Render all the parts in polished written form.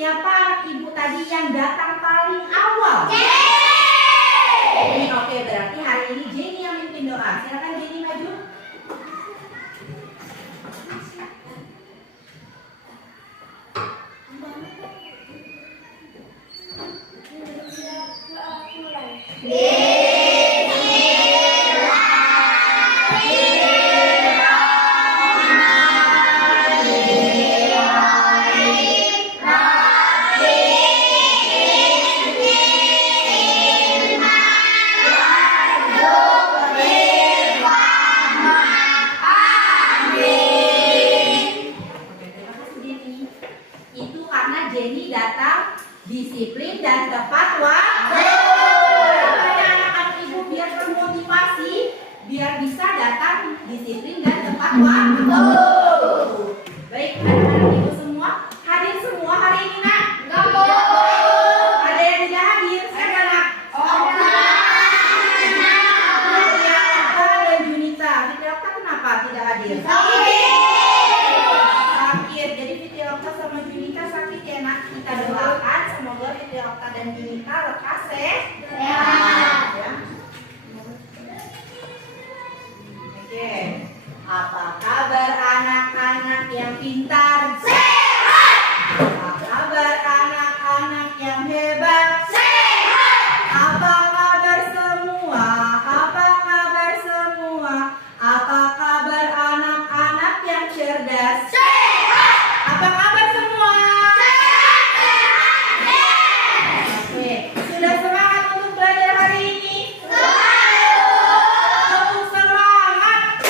siapa anak ibu tadi yang datang paling awal? Jenny. Oke, berarti hari ini Jenny yang mimpin doa. Silakan Jenny maju. Jenny datang disiplin dan tepat waktu. Makanya anak-anak ibu biar termotivasi, biar bisa datang disiplin dan tepat waktu. Baik, anak-anak ibu semua hadir semua hari ini, nak? Ada yang tidak hadir? Siapa, nak? Fitriokta dan Junita. Fitriokta kenapa tidak hadir? Sakit. Jadi Fitriokta sama Junita sakit ya, nak? Kita doakan semoga Fitriokta dan Junita lekas sehat. Ya. Oke. Apa kabar anak-anak yang pintar? Sehat. Apa kabar anak-anak yang hebat? Sehat. Apa kabar semua? Apa kabar semua? Apa kabar anak-anak yang cerdas? Sehat. Apa kabar semua? Oke, sudah semangat untuk belajar hari ini? Untuk semangat.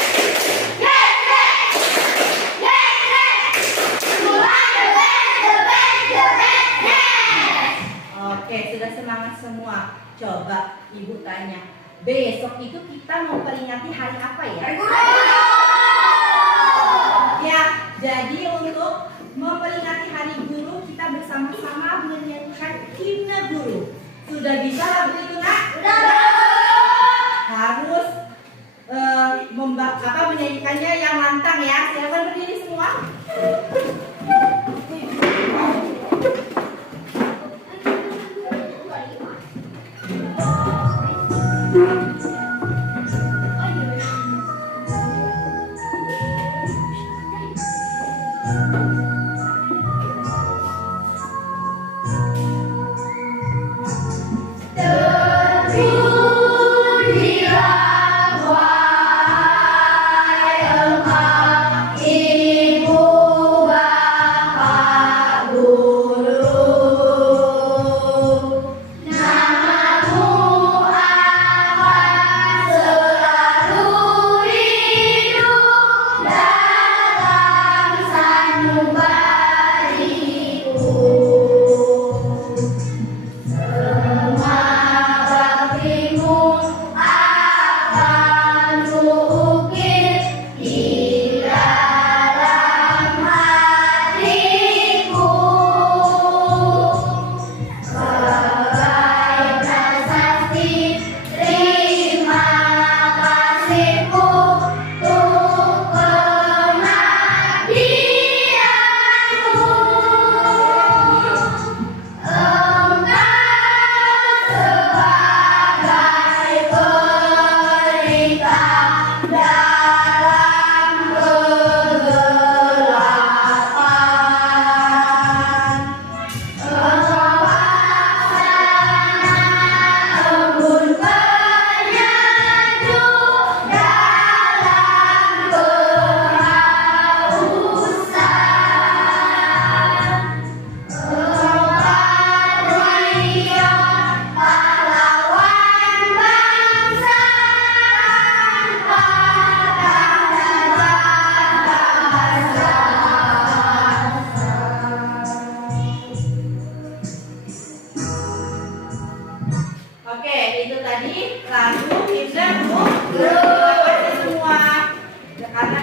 Oke, sudah semangat semua. Coba ibu tanya, besok itu kita mau peringati hari apa ya? Ya, jadi untuk memperingati hari guru kita bersama-sama menyanyikan himne guru. Sudah bisa lagu itu, nak? Harus menyanyikannya yang lantang ya. Silakan berdiri semua.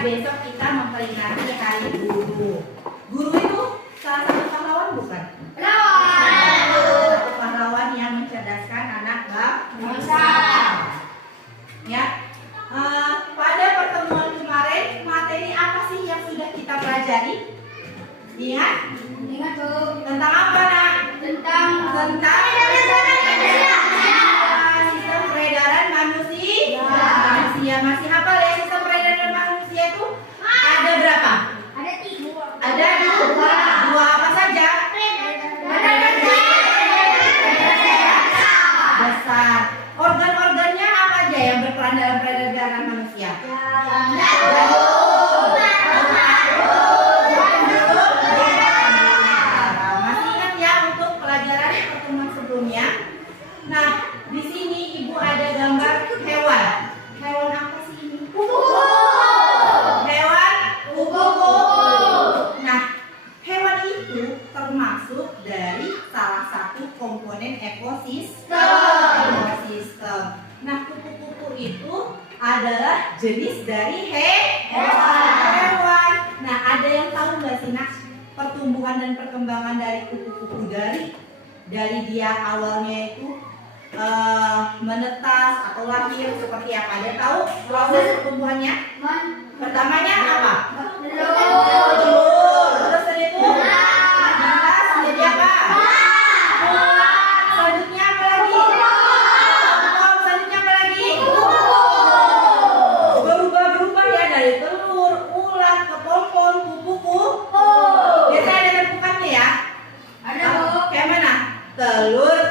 besok kita memperingati Hari Guru. Guru itu salah satu pahlawan bukan? Pahlawan. Pahlawan yang mencerdaskan anak bangsa. Ya. Pada pertemuan kemarin materi apa sih yang sudah kita pelajari? Ingat? Ingat, Bu. Tentang apa? tentang sistem peredaran manusia. Masih hafal ya sistem peredaran manusia itu? Ada berapa? Ada dua. Dua apa saja? Besar. Organ-organnya apa aja yang berperan dalam peredaran manusia? Masih ingat ya untuk pelajaran pertemuan sebelumnya? Nah, di sini Ibu ada gambar hewan. Hewan apa sih ini? Hewan kupu-kupu. Nah, hewan itu termasuk dari salah satu komponen ekosistem. Nah, kupu-kupu itu adalah jenis dari hewan. Nah, ada yang tahu nggak sih nak pertumbuhan dan perkembangan dari kupu-kupu dari dia awalnya itu menetas atau lahir seperti apa? Ada tahu proses pertumbuhannya? Pertamanya apa? Telur. Terus itu netas jadi apa? Selanjutnya apa lagi? Selanjutnya apa lagi? Berubah ya dari telur, ulat, ke pompon, kupu-kupu. Biasanya ada bentukannya ya? Ada. Kayak mana? Telur,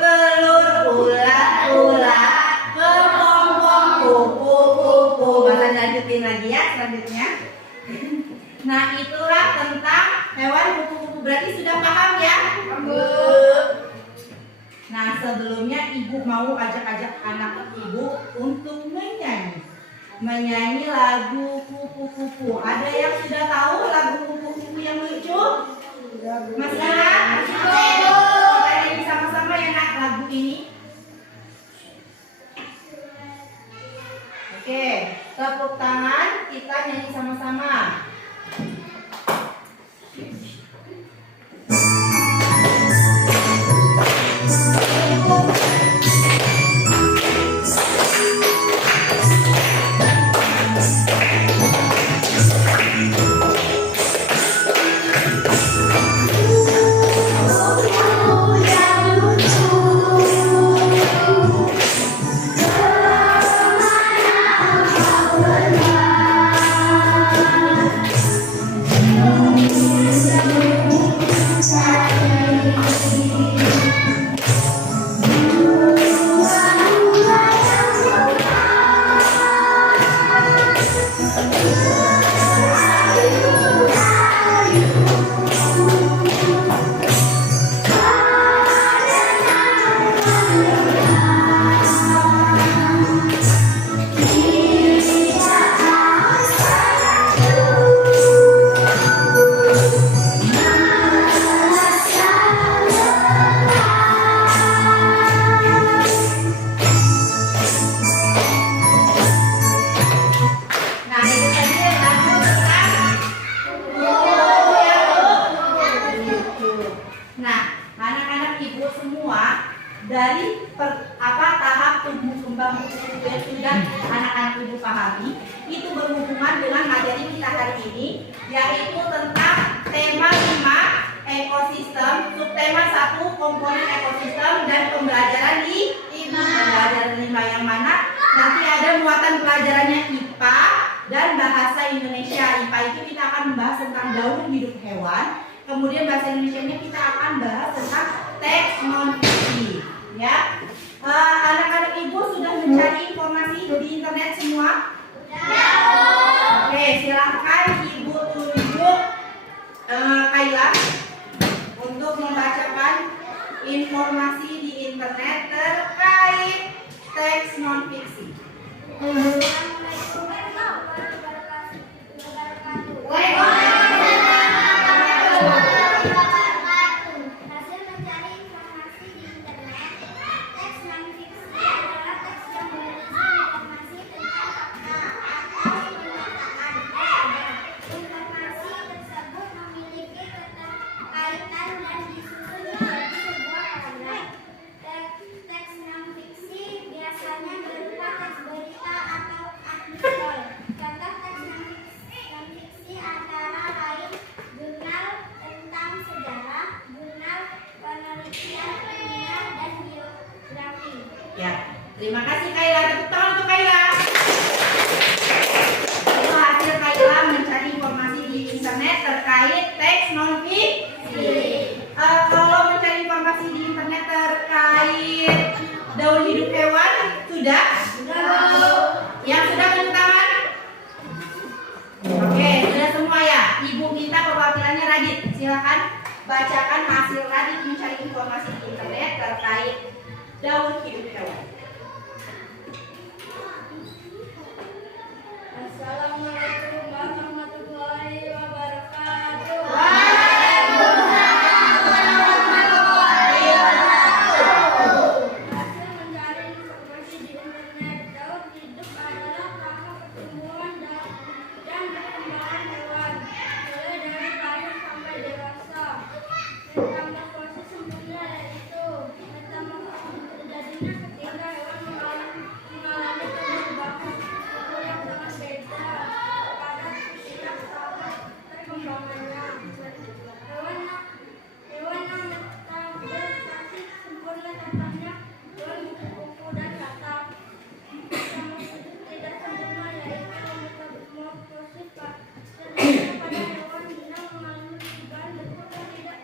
ulat, ke pompon, kupu-kupu. Masa lanjutin lagi ya selanjutnya. Nah, itulah tentang hewan kupu-kupu. Berarti sudah paham ya? Nah, sebelumnya Ibu mau ajak-ajak anak Ibu untuk menyanyi lagu kupu-kupu. Ada yang sudah tahu lagu kupu-kupu yang lucu? Masih ingat? Kita nyanyi sama-sama ya nak lagu ini. Oke, tepuk tangan, kita nyanyi sama-sama. Tahap tumbuh kembang kupu-kupu yang sudah anak-anak Ibu pahami itu berhubungan dengan materi kita hari ini, yaitu tentang tema 5 ekosistem, subtema 1 komponen ekosistem, dan pembelajaran di pembelajaran 5 yang mana nanti ada muatan pelajarannya IPA dan bahasa Indonesia. IPA itu kita akan membahas tentang daun hidup hewan, kemudian bahasa Indonesianya kita akan bahas tentang teks non fiksi, ya. Anak-anak Ibu sudah mencari informasi di internet semua? Oke, silahkan Ibu tunjuk Kayla untuk membacakan informasi di internet terkait teks non fiksi. Silakan bacakan hasil Radit mencari informasi di internet terkait daun hidup hewan. Assalamualaikum warahmatullahi wabarakatuh. Hasil mencari informasi di internet, daun hidup adalah tahap pertumbuhan dan perkembangan hewan, mulai dari lahir sampai dewasa. Metamorfosis sempurna yaitu metamorfosis terjadinya ketika hewan mengalami perubahan struktur yang sangat beda pada setiap tahap perkembangannya. Hewan yang metamorfosis sempurna contohnya hewan kupu-kupu dan katak. Metamorfosis tidak sempurna yaitu metamorfosis terjadi pada hewan yang mengalami perubahan bentuk yang tidak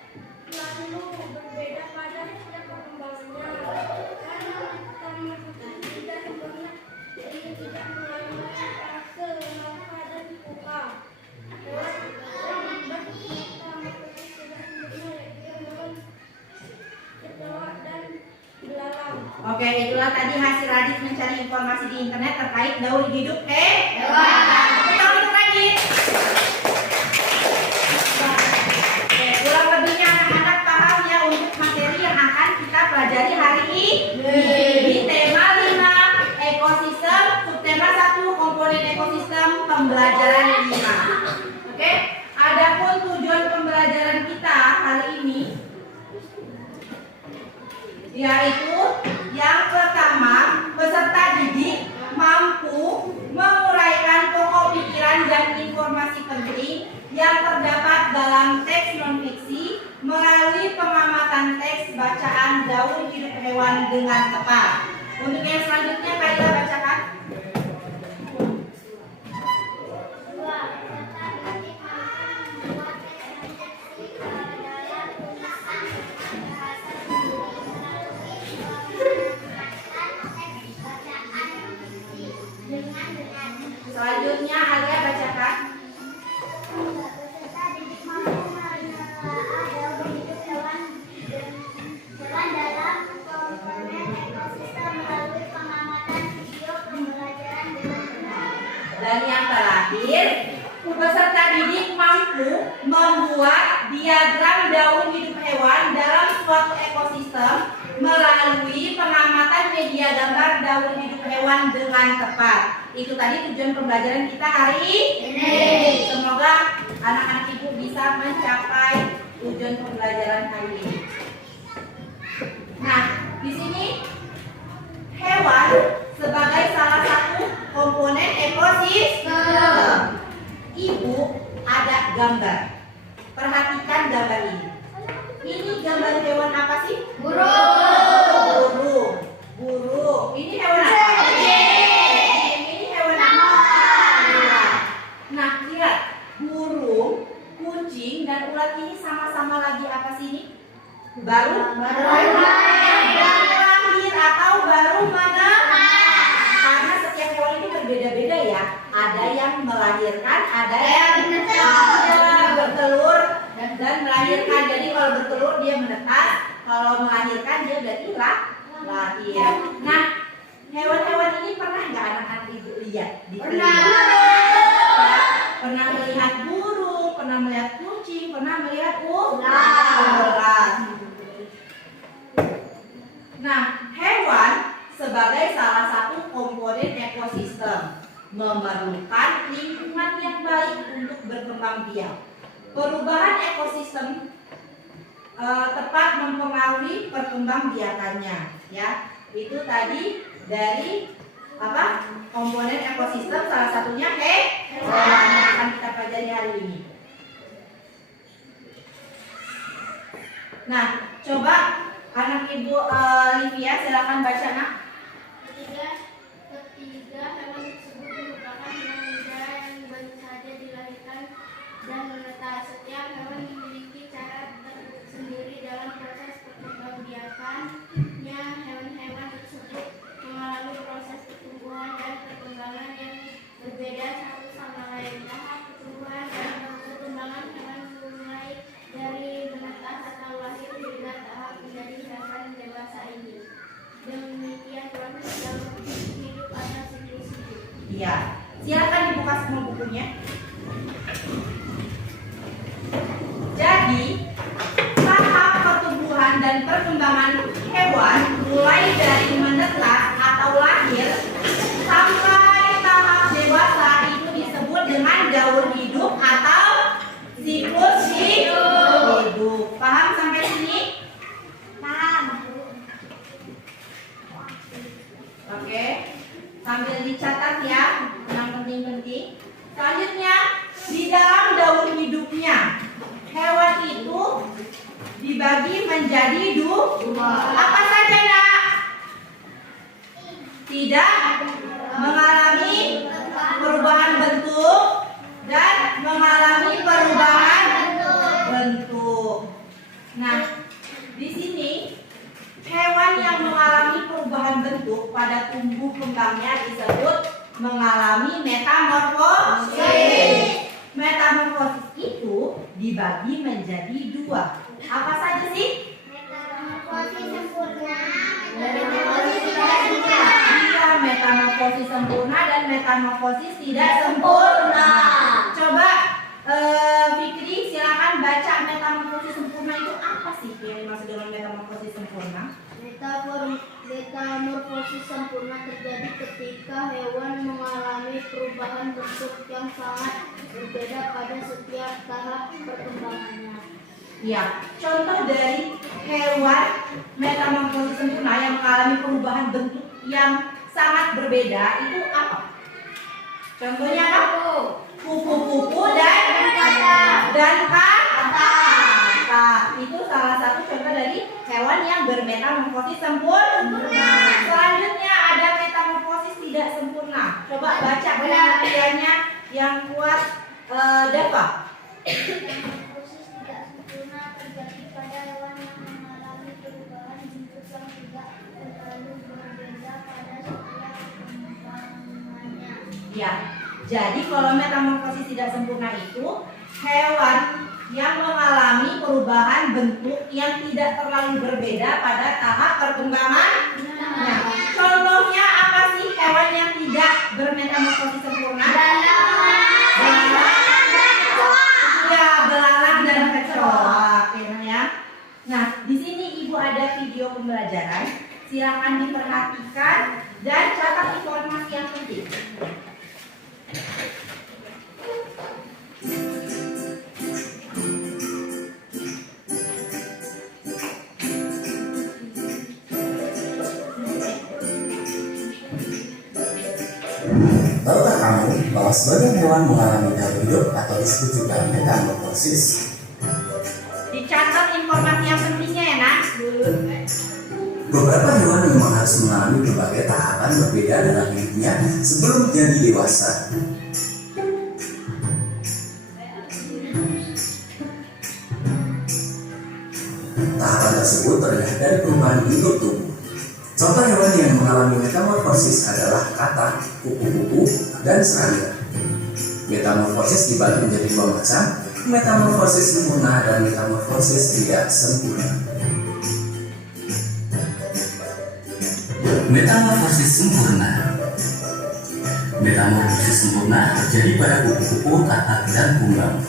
selalu berbeda pada setiap perkembangannya. Karena metamorfosis tidak sempurna, ini tidak mengalami fase larva dan pupa. Hewan yang bermetamorfosis tidak sempurna yaitu hewan kecoa dan belalang. Oke, itulah tadi hasil Radit mencari informasi di internet terkait daun hidup hewan. Tepuk tangan untuk Radit. Oke, kurang lebihnya anak-anak paham ya untuk materi yang akan kita pelajari hari ini di tema 5 ekosistem, subtema 1 komponen ekosistem, pembelajaran 5. Oke, adapun tujuan pembelajaran kita hari ini yaitu yang pertama, peserta didik mampu menguraikan pokok pikiran dan informasi penting yang terdapat dalam teks non-fiksi melalui pengamatan teks bacaan daun hidup hewan dengan tepat. Untuk yang selanjutnya, Kaila bacakan. Selanjutnya, Alia bacakan. Peserta didik mampu menelaah daun hidup hewan dalam komponen ekosistem melalui pengamatan video pembelajaran dengan benar. Dan yang terakhir, peserta didik mampu membuat diagram daun hidup hewan dalam suatu ekosistem melalui pengamatan media gambar daun hidup hewan dengan tepat. Itu tadi tujuan pembelajaran kita hari ini. Semoga anak-anak ibu bisa mencapai tujuan pembelajaran hari ini. Nah, di sini hewan sebagai salah satu komponen ekosistem. Ibu ada gambar. Perhatikan gambar ini. Ini gambar hewan apa sih? Burung. Ini hewan apa? Ini hewan apa? Nah, lihat. Burung, kucing, dan ulat ini sama-sama lagi apa sih ini? Baru lahir atau baru menetas. Karena setiap hewan itu berbeda-beda ya. Ada yang melahirkan, ada yang bertelur dan melahirkan. Jadi kalau bertelur dia menetas, kalau melahirkan dia berarti lahir. Nah, hewan-hewan ini pernah nggak anak-anak ibu lihat di Pernah melihat burung, pernah melihat kucing, pernah melihat ulat. Nah, hewan sebagai salah satu komponen ekosistem memerlukan lingkungan yang baik untuk berkembang biak. Perubahan ekosistem tepat mempengaruhi perkembangbiakannya, ya. Itu tadi dari apa? Komponen ekosistem, salah satunya hewan yang akan kita pelajari hari ini. Nah, coba anak ibu Livia silakan baca nak. Ketiga hewan tersebut merupakan hewan muda yang baru saja dilahirkan dan menetas. Setiap hewan memiliki cara tersendiri dalam proses perkembangbiakannya. Hewan-hewan tersebut mengalami proses pertumbuhan dan perkembangan yang berbeda satu sama lain. Tahap pertumbuhan dan perkembangan hewan mulai dari Iya. Silakan dibuka semua bukunya. Jadi, tahap pertumbuhan dan perkembangan hewan mulai dari menetas atau lahir sampai tahap dewasa itu disebut dengan daur hidup atau siklus hidup. Paham sampai sini? Paham. Oke. Sambil dicatat ya, yang penting-penting. Selanjutnya, di dalam daur hidupnya, hewan itu dibagi menjadi dua. Apa saja, Nak? Tidak mengalami perubahan bentuk dan mengalami perubahan bentuk. Nah, di sini hewan yang mengalami perubahan bentuk pada tumbuh kembangnya disebut mengalami metamorfosis. Metamorfosis itu dibagi menjadi dua. Apa saja sih? Metamorfosis sempurna. Iya, metamorfosis sempurna dan metamorfosis tidak sempurna. Coba Fikri, silakan baca metamorfosis sempurna itu apa sih yang dimaksud dengan metamorfosis sempurna? Metamorfosis sempurna terjadi ketika hewan mengalami perubahan bentuk yang sangat berbeda pada setiap tahap perkembangannya. Ya, contoh dari hewan metamorfosis sempurna yang mengalami perubahan bentuk yang sangat berbeda itu apa? Contohnya apa? Kupu-kupu dan kata. Itu salah satu contoh dari hewan yang bermetamorfosis sempurna. Selanjutnya ada metamorfosis tidak sempurna. Coba baca penelitiannya yang kuat, Dava. Metamorfosis tidak sempurna terjadi pada hewan yang mengalami perubahan bentuk yang tidak terlalu berbeda pada setiap perkembangannya. Ya, jadi kalau metamorfosis tidak sempurna itu hewan yang mengalami perubahan bentuk yang tidak terlalu berbeda pada tahap perkembangannya. Contohnya apa sih hewan yang tidak bermetamorfosis sempurna? Belalang dan kecoa. Ya. Nah, di sini Ibu ada video pembelajaran. Silakan diperhatikan dan catat informasi yang penting. Tahukah kamu bahwa sebagian hewan mengalami daur hidup atau disebut juga metamorfosis? Dicatat informasi yang pentingnya ya, Nak. Beberapa hewan memang harus mengalami berbagai tahapan berbeda dalam hidupnya sebelum menjadi dewasa. Tahapan tersebut terlihat dari perubahan bentuk tubuh. Contoh hewan yang mengalami metamorfosis adalah kata, kupu-kupu, dan serangga. Metamorfosis dibagi menjadi dua macam, metamorfosis sempurna dan metamorfosis tidak sempurna. Metamorfosis sempurna. Metamorfosis sempurna terjadi pada kupu-kupu, katak, dan kumbang.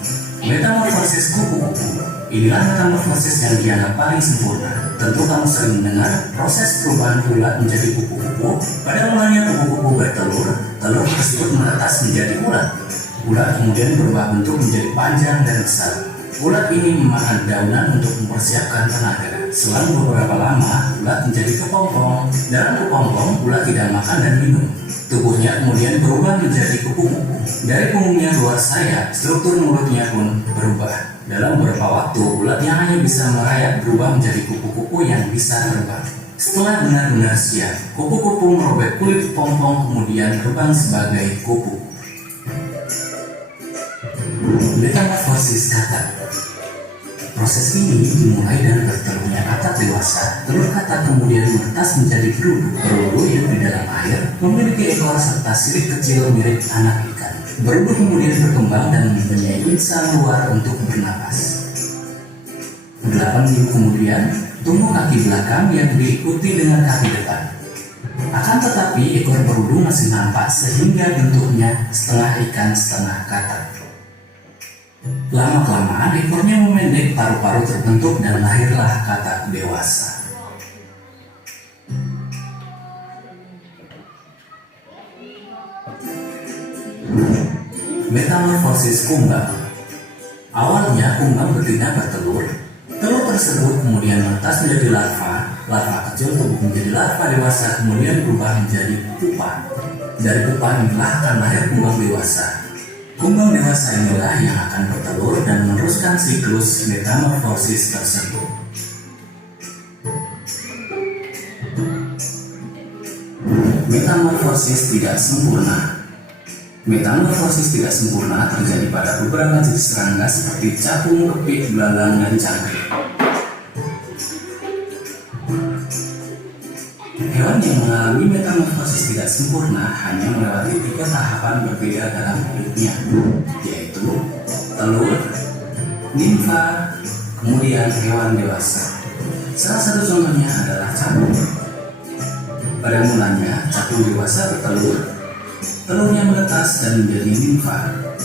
Metamorfosis kupu-kupu. Inilah metamorfosis yang dianggap paling sempurna. Tentu kamu sering mendengar proses perubahan ulat menjadi kupu-kupu. Pada mulanya kupu-kupu bertelur, telur tersebut menetas menjadi ulat. Ulat kemudian berubah bentuk menjadi panjang dan besar. Ulat ini memakan dedaunan untuk mempersiapkan tenaga. Selang beberapa lama, ulat menjadi kepompong. Dalam kepompong, ulat tidak makan dan minum. Tubuhnya kemudian berubah menjadi kupu-kupu. Dari punggungnya keluar sayap, struktur mulutnya pun berubah. Dalam beberapa waktu, ulat yang hanya bisa merayap berubah menjadi kupu-kupu yang bisa terbang. Setelah benar-benar siap, kupu-kupu merobek kulit pompong kemudian terbang sebagai kupu. Metamorfosis katak. Proses ini dimulai dari bertelurnya katak dewasa. Telur katak kemudian menetas menjadi berudu. Berudu hidup di dalam air, memiliki ekor serta sirip kecil mirip anak ikan. Berudu kemudian berkembang dan mempunyai insang luar untuk bernapas. 8 minggu kemudian, tumbuh kaki belakang yang diikuti dengan kaki depan. Akan tetapi ekor berudu masih nampak sehingga bentuknya setengah ikan setengah katak. Lama-kelamaan ekornya memendek, paru-paru terbentuk dan lahirlah katak dewasa. Metamorfosis kumbang. Awalnya kumbang betina bertelur. Telur tersebut kemudian menetas menjadi larva. Larva kecil tumbuh menjadi larva dewasa, kemudian berubah menjadi pupa. Dari pupa inilah akan lahir kumbang dewasa. Kumbang dewasa inilah yang akan bertelur dan meneruskan siklus metamorfosis tersebut. Metamorfosis tidak sempurna. Metamorfosis tidak sempurna terjadi pada beberapa jenis serangga seperti capung, kepik, belalang, dan cangkrik. Hewan yang mengalami metamorfosis tidak sempurna hanya melewati 3 tahapan berbeda dalam hidupnya, yaitu telur, nimfa, kemudian hewan dewasa. Salah satu contohnya adalah capung. Pada mulanya, capung dewasa bertelur. Telurnya menetas dan menjadi nimfa.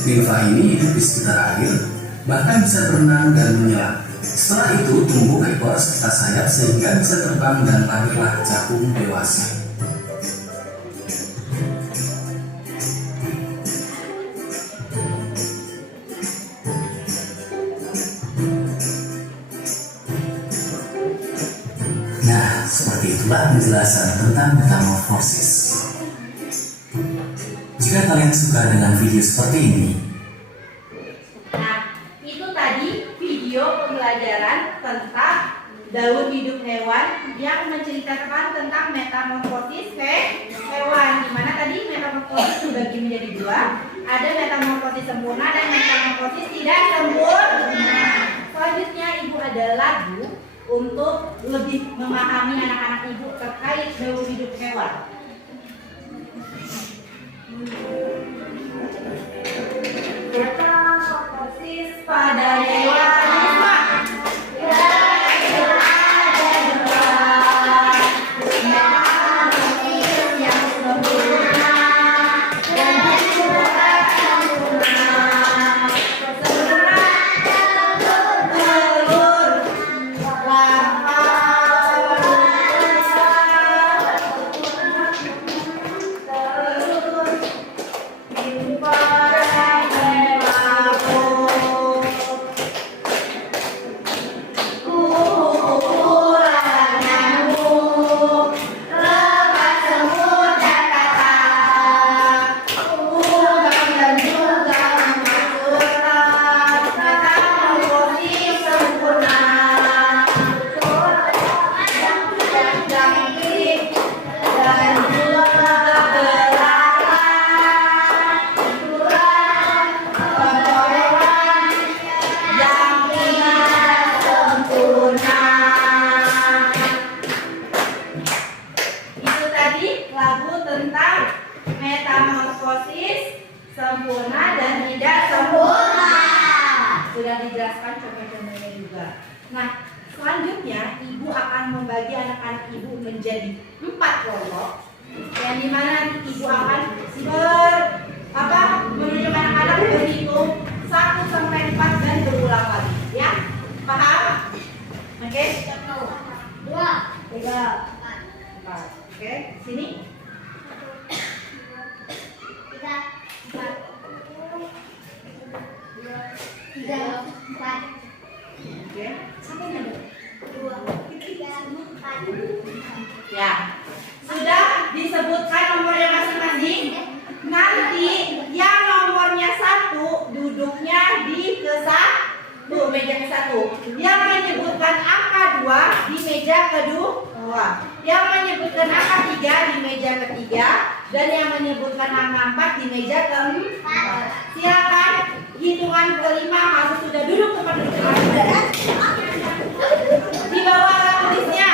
Nimfa ini hidup di sekitar air, bahkan bisa berenang dan menyelam. Setelah itu tumbuh ekor serta sayap sehingga bisa terbang dan lahirlah capung dewasa. Nah, seperti itulah penjelasan tentang metamorfosis. Jika kalian suka dengan video seperti ini, Nah, itu tadi video pembelajaran tentang daur hidup hewan yang menceritakan tentang metamorfosis hewan. Dimana tadi metamorfosis dibagi menjadi 2. Ada metamorfosis sempurna dan metamorfosis tidak sempurna. Selanjutnya ibu ada lagu untuk lebih memahami anak-anak ibu terkait daur hidup hewan. Metamorfosis pada hewan. Metamorfosis sempurna dan tidak sempurna. Sudah dijelaskan contoh-contohnya juga. Nah, selanjutnya ibu akan membagi anak-anak ibu menjadi 4 kelompok, yang dimana ibu akan menunjuk anak-anak berhitung 1 sampai 4 dan berulang lagi, ya? Paham? Oke? 2, 3, 4. Oke, sini. 3, 4. Oke, sampai mana? 2, 3, 4. Ya, sudah disebutkan nomornya masing-masing. Nanti yang nomornya 1 duduknya di meja ke-1. Yang menyebutkan angka 2 di meja kedua. Yang menyebutkan angka 3 di meja ketiga. Dan yang menyebutkan angka 4 di meja keempat. Silakan hitungan kelima harus sudah duduk tempat duduk. Di bawah tulisnya.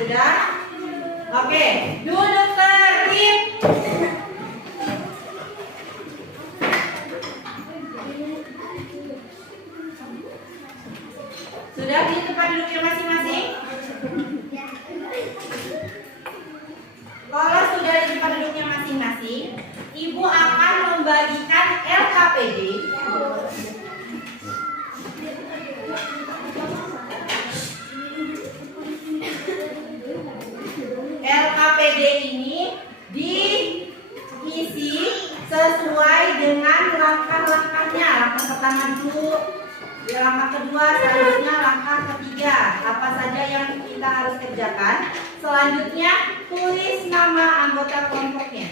Sudah? Oke, duduknya masing-masing? Kalau sudah di tempat duduknya masing-masing, Ibu akan membagikan LKPD. LKPD ini diisi sesuai dengan langkah-langkahnya. Langkah pertama dulu, langkah kedua, selanjutnya langkah ketiga. Apa saja yang kita harus kerjakan? Selanjutnya tulis nama anggota kelompoknya.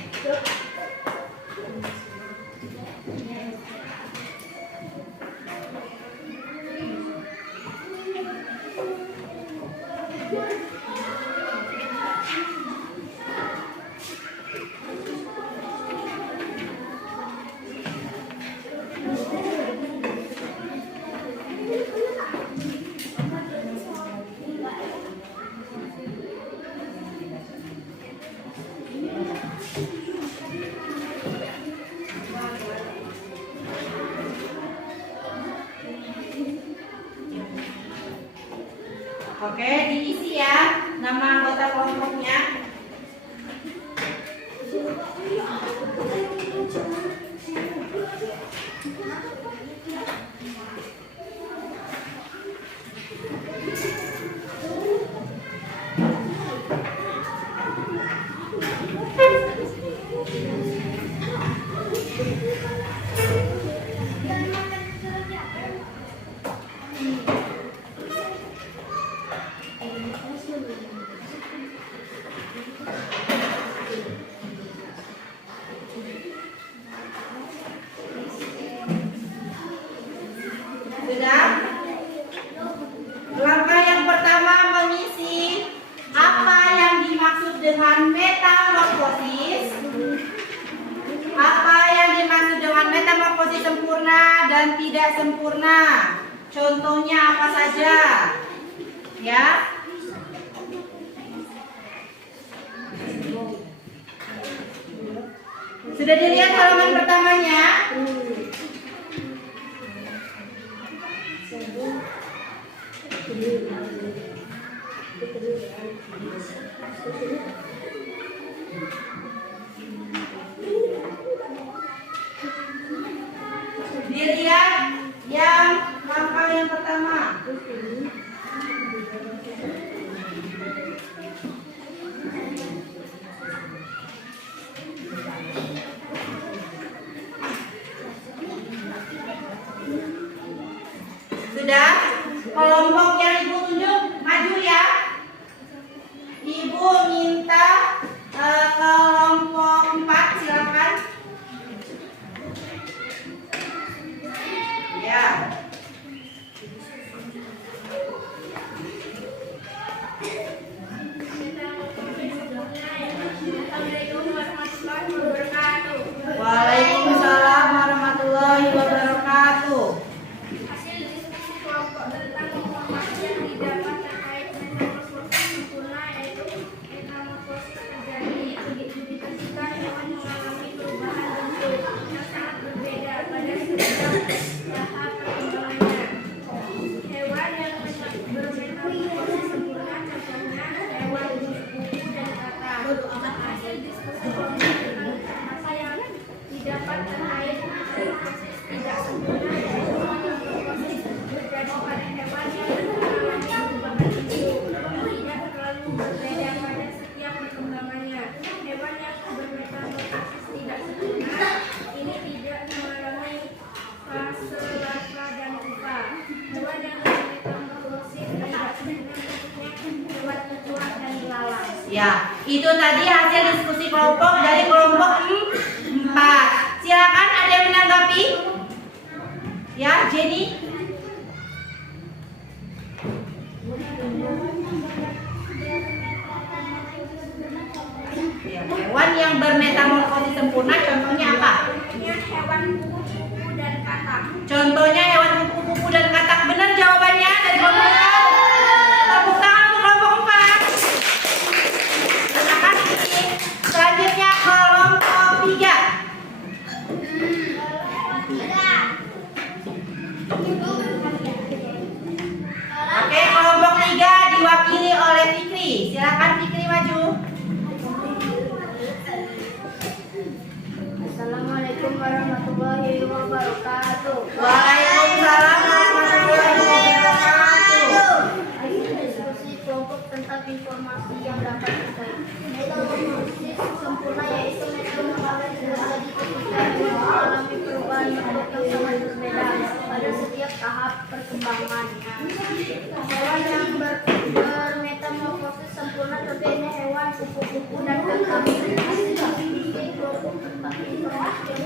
Oke, diisi ya nama anggota kelompoknya. Sudah? Langkah yang pertama mengisi apa yang dimaksud dengan metamorfosis. Apa yang dimaksud dengan metamorfosis sempurna dan tidak sempurna. Contohnya apa saja? Ya. Sudah dilihat halaman pertamanya? Dilihat yang langkah yang pertama. Sudah? Kelompok yang Ibu tunjuk maju ya. Ibu minta kelompok 4 silakan. Ya. Waalaikumsalam warahmatullahi wabarakatuh. Hasil diskusi kelompok tentang informasi yang didapat terkait metamorfosis sempurna, yaitu metamorfosis terjadi ketika hewan mengalami perubahan bentuk yang sangat berbeda pada setiap tahap perkembangannya. Hewan yang bermetamorfosis sempurna contohnya hewan kuku dan katak. Hasil diskusi kelompok tentang apa yang didapat terkait metamorfosis tidak sempurna, yaitu metamorfosis terjadi pada hewan yang mengalami perubahan bentuk tidak terlalu berbeda pada setiap perkembangannya. Hewan yang bermetamorfosis tidak sempurna ini tidak mengalami fase larva dan pupa. Hewan yang bermetamorfosis tidak sempurna contohnya hewan kecoa dan belalang. Ya, itu tadi hasil diskusi kelompok dari kelompok 4. Silakan ada yang menanggapi? Ya, Jenny. Ya, hewan yang bermetamorfosis sempurna contohnya apa? Contohnya hewan kuku dan katak. Contohnya hewan kuku-kuku dan katak. Benar jawabannya dari kelompok 4. Tepuk tangan untuk kelompok 4. Terima kasih. Selanjutnya kelompok 3. Oke, kelompok 3 diwakili oleh Fikri. Silakan Fikri maju. Assalamualaikum warahmatullahi wabarakatuh. Waalaikumsalam warahmatullahi wabarakatuh. Diskusi kelompok tentang informasi yang dapat metodologi sempurna yaitu metode terjadi ketika mengalami perubahan bentuk yang sangat berbeda pada setiap tahap perkembangannya. Hewan yang bermetamorfosis sempurna contohnya hewan kupu-kupu dan kambing. Kelompok tentang informasi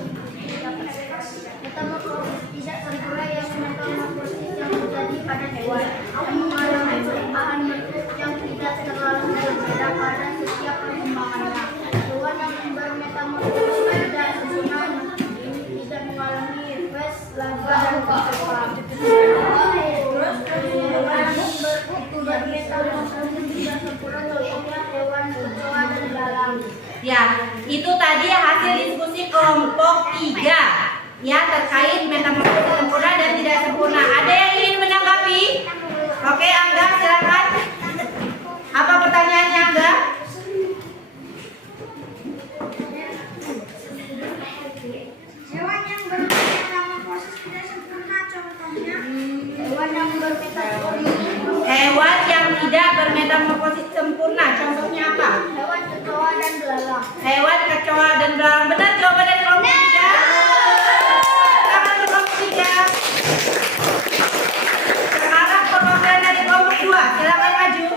metamorfosis tidak sempurna yang metamorfosis yang terjadi pada hewan yang mengalami perubahan bentuk yang tidak terlalu berbeda pada setiap perkembangannya. Hewan yang bermetamorfosis tidak sempurna ini tidak mengalami fase laba dan kekepang. Hewan yang bermetamorfosis tidak sempurna contohnya hewan kecoa dan belalang. Ya, itu tadi hasil diskusi kelompok 3 ya terkait metamorfosis sempurna dan tidak sempurna. Ada yang ingin menanggapi? Oke, Angga silakan. Apa pertanyaannya, Angga? Hewan yang bermetamorfosis tidak sempurna contohnya hewan yang bermetamorfosis. Hewan yang tidak bermetamorfosis sempurna contohnya apa? Hewan kecoa dan belalang. Hewan kecoa dan belalang. Benar jawaban dari kelompok 3. Tangan kelompok 3. Sekarang perwakilan dari kelompok 2. Silakan maju.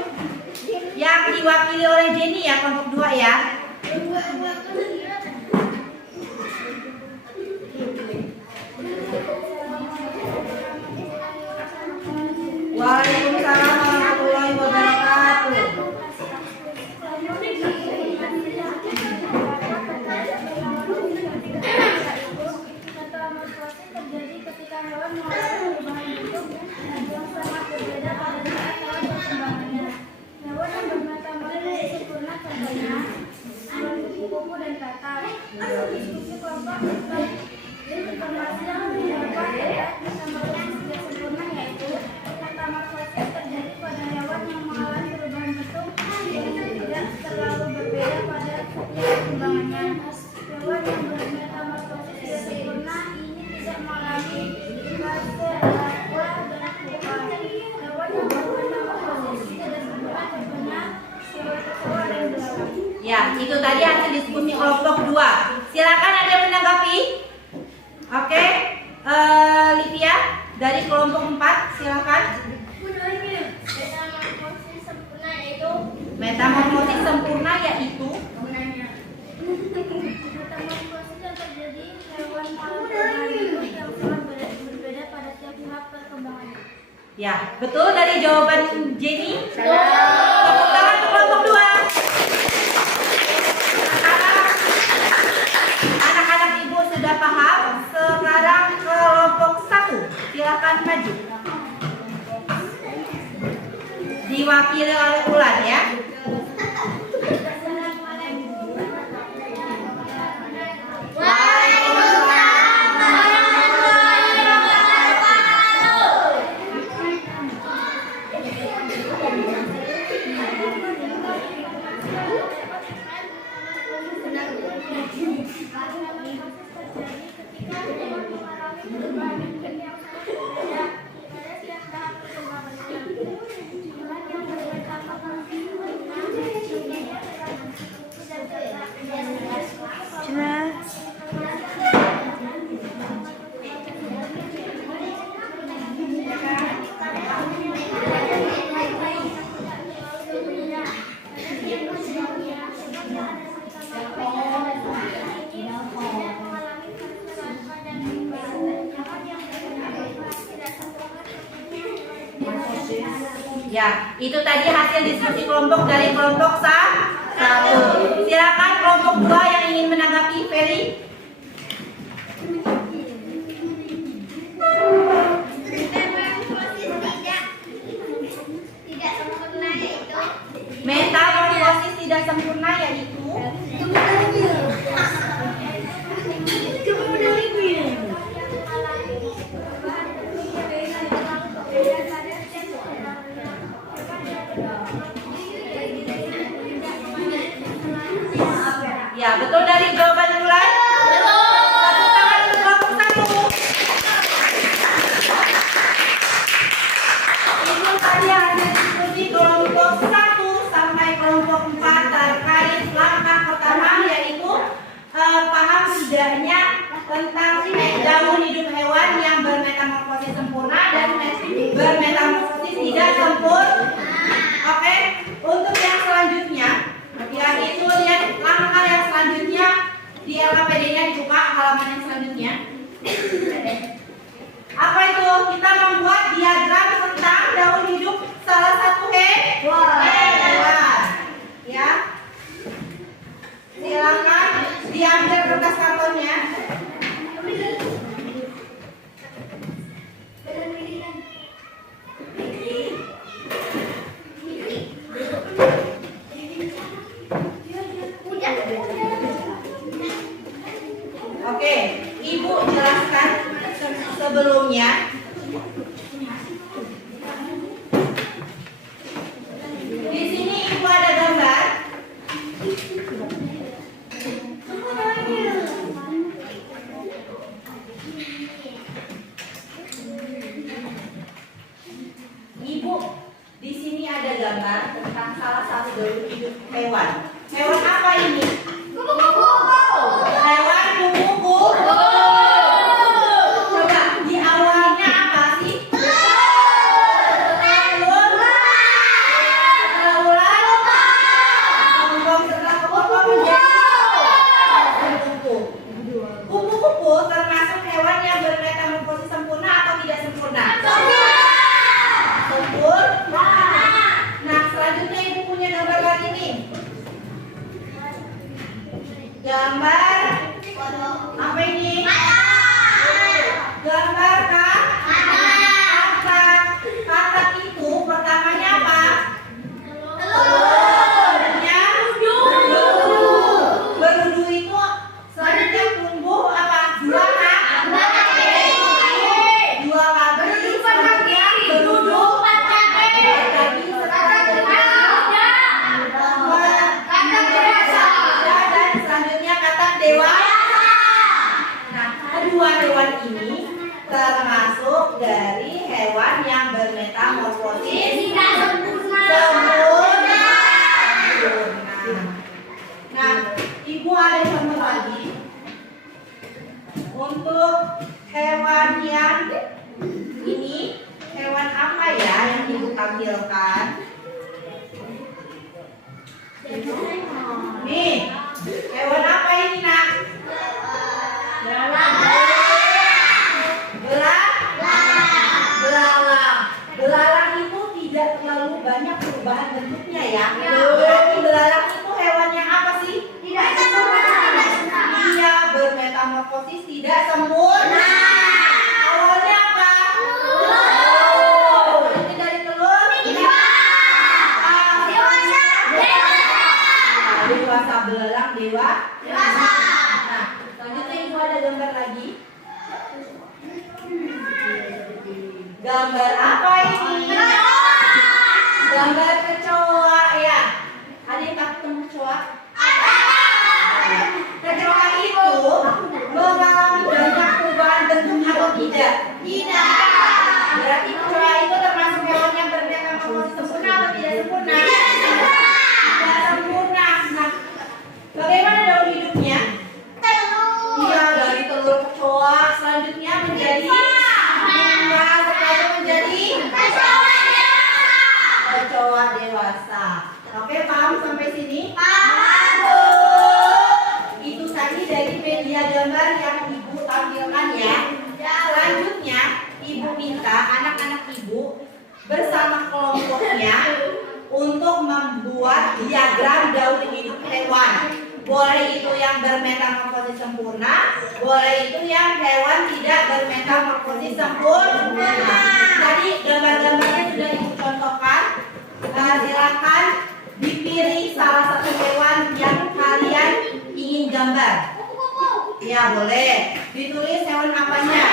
Yang diwakili oleh Jenny ya, kelompok 2 ya. Waalaikumsalam warahmatullahi wabarakatuh. Metamorfosis terjadi ketika hewan mengalami perubahan bentuk yang sangat berbeda pada saat tahap perkembangannya. Hewan yang bermetamorfosis sempurna contohnya hewan kupu-kupu dan kakak. Diskusi kelompok tentang informasi yang didapat terkait metamorfosis tidak sempurna yaitu metamorfosis terjadi pada hewan yang mengalami perubahan bentuk yang tidak terlalu berbeda pada setiap perkembangannya. Hewan yang bermetamorfosis tidak sempurna ini tidak mengalami fase laba dan kekepang. Hewan yang bermetamorfosis tidak sempurna contohnya hewan kecoa dan belalang. Ya, itu tadi hasil diskusi kelompok 2. Silakan ada yang menanggapi? Oke, Livia dari kelompok 4 silakan. Metamorfosis sempurna yaitu Metamorfosis sempurna yaitu metamorfosis yang terjadi hewan mengalami yang sangat berbeda pada setiap tahap perkembangannya. ya, betul dari jawaban Jenny. Tepuk tangan untuk kelompok 2. Anak-anak ibu sudah paham. Sekarang kelompok 1 silakan maju. Diwakili oleh Ulan ya. Ya, itu tadi hasil diskusi kelompok dari kelompok 1. Silakan kelompok 2 yang ingin menanggapi, Feli. Metamorfosis tidak sempurna yaitu betul dari jawaban Bulan? Tepuk tangan untuk kelompok 1. Ibu tadi hanya diskusi kelompok 1 sampai kelompok 4 terkait langkah pertama, yaitu paham tidaknya tentang daun hidup hewan yang bermetamorfosis sempurna dan bermetamorfosis tidak sempurna. Oke, untuk yang selanjutnya, yaitu lihat langkah yang selanjutnya di LKPD-nya, dibuka halaman yang selanjutnya. Apa itu? Kita membuat diagram tentang daun hidup salah satu hewan. Ya, silakan diambil kertas kartonnya. Oke, Ibu jelaskan sebelumnya. Di sini Ibu ada gambar. Ibu, di sini ada gambar tentang salah satu daun hidup hewan. Hewan apa ini? Hewan kupu-kupu. Coba di awalnya apa sih? Telur. Setelah ular. Kepompong. Setelah kepompong menjadi kupu-kupu. Kupu-kupu termasuk hewan yang bermetamorfosis sempurna atau tidak sempurna? Sempurna. Nah, selanjutnya Ibu punya gambar lagi nih. Gambar apa ini? Gambar katak itu pertamanya apa? Telurnya berudu itu selanjutnya tumbuh apa? Dua kaki, selanjutnya berudu 4 kaki, dan selanjutnya katak dewasa. Nah, kedua hewan ini termasuk dari hewan yang bermetamorfosis sempurna. Nah, Ibu ada contoh lagi untuk hewan yang ini. Hewan apa ya yang Ibu tampilkan? Nih, hewan apa ini, Nak? Belalang. Belalang itu tidak terlalu banyak perubahan bentuknya ya. Berarti belalang itu hewan yang apa sih? Tidak sempurna. Dia bermetamorfosis tidak sempurna. Awalnya apa? Telur. Berarti dari telur dewasa. Belalang dewasa. Nah, selanjutnya Ibu ada gambar lagi. Gambar apa ini? Gambar kecoa ya. Ada yang tak ketemu kecoa? Kecoa itu mengalami banyak perubahan bentuk atau tidak? Tidak. Berarti kecoa itu termasuk hewan yang bermetamorfosis sempurna atau tidak sempurna? Tidak sempurna. Nah, bagaimana daun hidupnya? Iya, dari telur kecoa selanjutnya menjadi kecoa dewasa. Oke, paham sampai sini? Itu tadi dari media gambar yang Ibu tampilkan ya. Selanjutnya Ibu minta anak-anak Ibu bersama kelompoknya untuk membuat diagram daun hidup hewan. Boleh itu yang bermetamorfosis sempurna, boleh itu yang hewan tidak bermetamorfosis sempurna. Tadi gambar-gambarnya sudah Ibu contohkan. Silakan dipilih salah satu hewan yang kalian ingin gambar. Ya, boleh. Ditulis hewan apanya.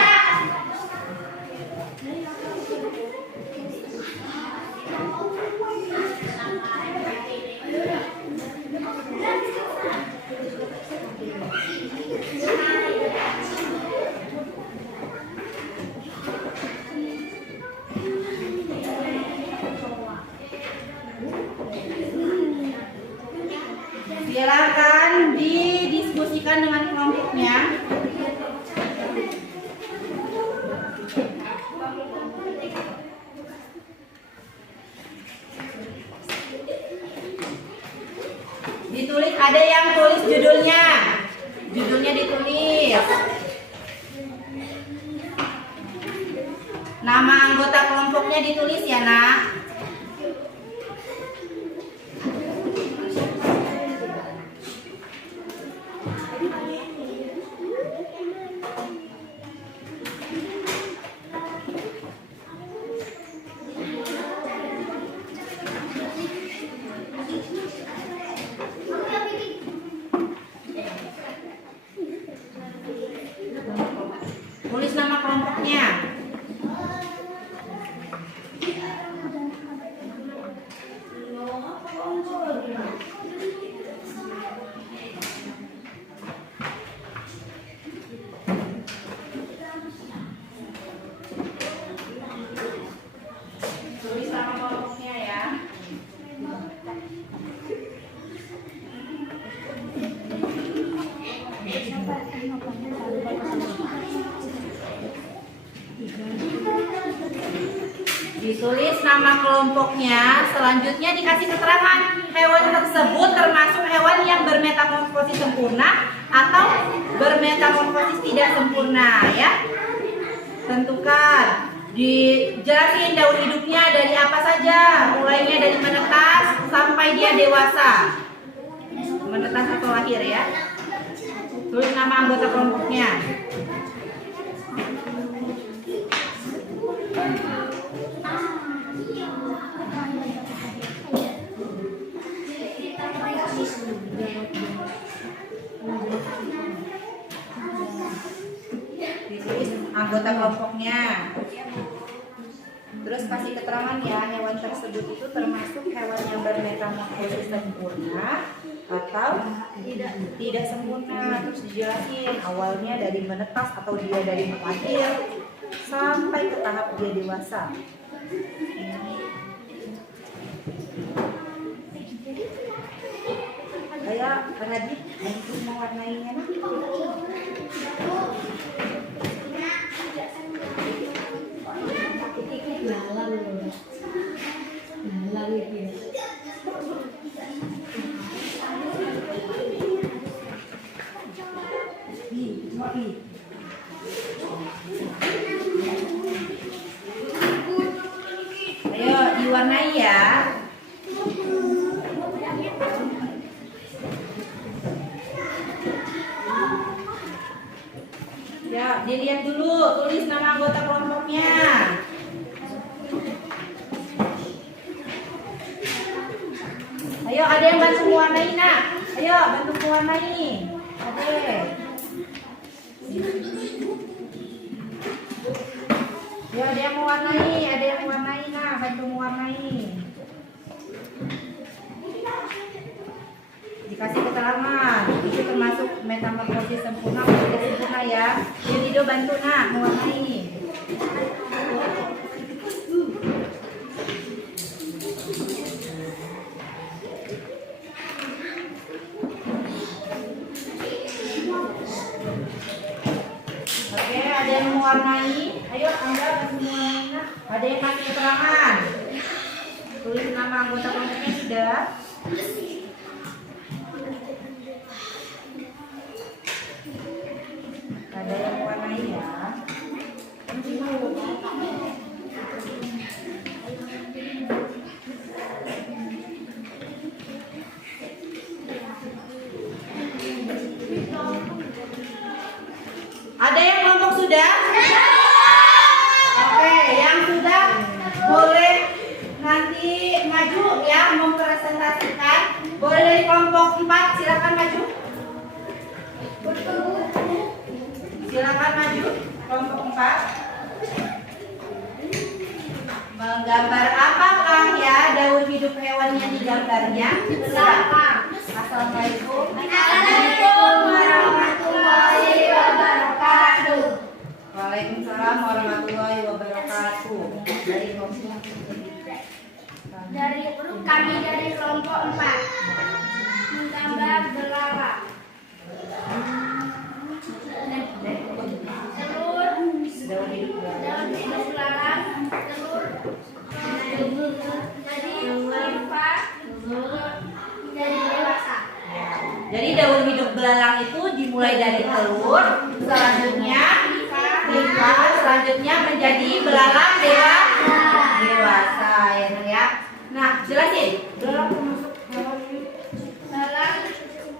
Ditulis, ada yang tulis judulnya. Judulnya ditulis. Nama anggota kelompoknya ditulis ya, Nak. Tulis nama kelompoknya. Tulis nama kelompoknya ya. Ditulis nama kelompoknya, selanjutnya dikasih keterangan hewan tersebut termasuk hewan yang bermetamorfosis sempurna atau bermetamorfosis tidak sempurna ya. Tentukan, dijelasin daur hidupnya dari apa saja, mulainya dari menetas sampai dia dewasa. Menetas atau lahir ya. Tulis nama anggota kelompoknya. Ditulis anggota kelompoknya. Terus kasih keterangan ya, hewan tersebut itu termasuk hewan yang bermetamorfosis sempurna atau tidak sempurna. Terus dijelasin awalnya dari menetas atau dia dari lahir sampai ke tahap dia dewasa. Kayak Radit bantu mewarnainya. Ayo diwarnai ya. Ya, dilihat dulu, tulis nama anggota kelompoknya. Ayo, ada yang bantu mewarnai, Nak. Ayo, bantu mewarnai. Ade. Ya, ada yang mewarnai, Nak. Bantu mewarnai. Dikasih keterangan, itu termasuk metamorfosis sempurna atau tidak sempurna ya. Jadi bantu Nak mewarnai. Oke, ada yang mewarnai. Ayo Anda bantu mewarnai, Nak. Ada yang kasih keterangan. Tulis nama anggota kelompoknya sudah. Ada yang mewarnai ya. Ada yang kelompok sudah? Oke, yang sudah boleh nanti maju ya mempresentasikan. Boleh dari kelompok 4, silakan maju. Silakan maju kelompok 4. Menggambar apakah ya daur hidup hewannya di gambarnya? Assalamualaikum. Assalamualaikum warahmatullahi wabarakatuh. Waalaikumsalam warahmatullahi wabarakatuh. Kami dari kelompok 4 menggambar belalang. Telur daun hidup belalang Jadi daur hidup belalang itu dimulai dari telur, selanjutnya limpa, selanjutnya menjadi belalang dewasa ya Neng ya. Nah, jelasin. Belalang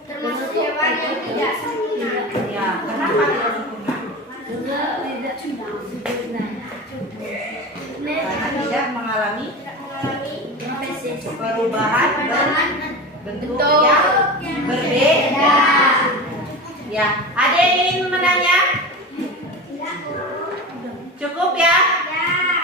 termasuk hewan yang tidak sempurna. ya, kenapa tidak sempurna? Karena tidak mengalami perubahan bentuk yang berbeda. Ya, ada yang ingin menanya? Cukup ya?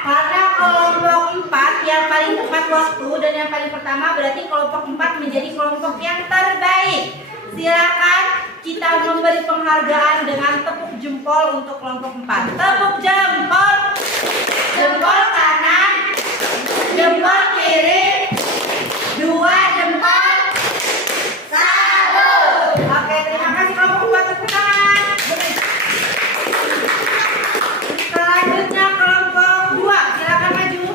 Karena kelompok 4 yang paling tepat waktu dan yang paling pertama berarti kelompok 4 menjadi kelompok yang terbaik. Silakan kita memberi penghargaan dengan tepuk jempol untuk kelompok 4. Tepuk jempol. Jempol kanan, jempol kiri, 2 jempol. Salut. Oke, terima kasih kelompok 4, tepuk tangan. Selanjutnya kelompok 2, silakan maju.